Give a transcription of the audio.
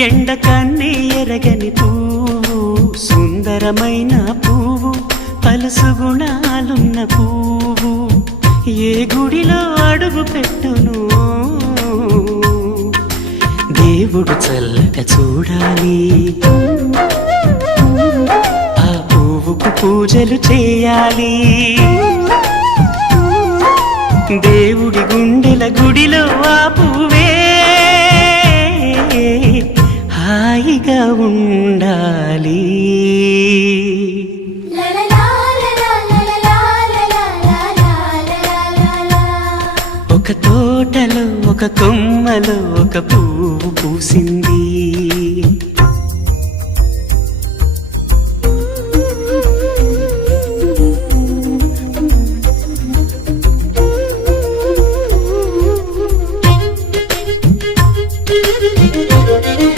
ఎండ కన్నే ఎరగని పువ్వు సుందరమైన పువ్వు పలుసు గుణాలున్న పువ్వు. ఏ గుడిలో అడుగు పెట్టును? దేవుడు చల్లక చూడాలి. ఆ పువ్వుకు పూజలు చేయాలి. దేవుడి గుండెల గుడిలో హాయిగా ఉండాలి ఒక తోటలో ఒక కొమ్మలో ఒక పువ్వు పూసింది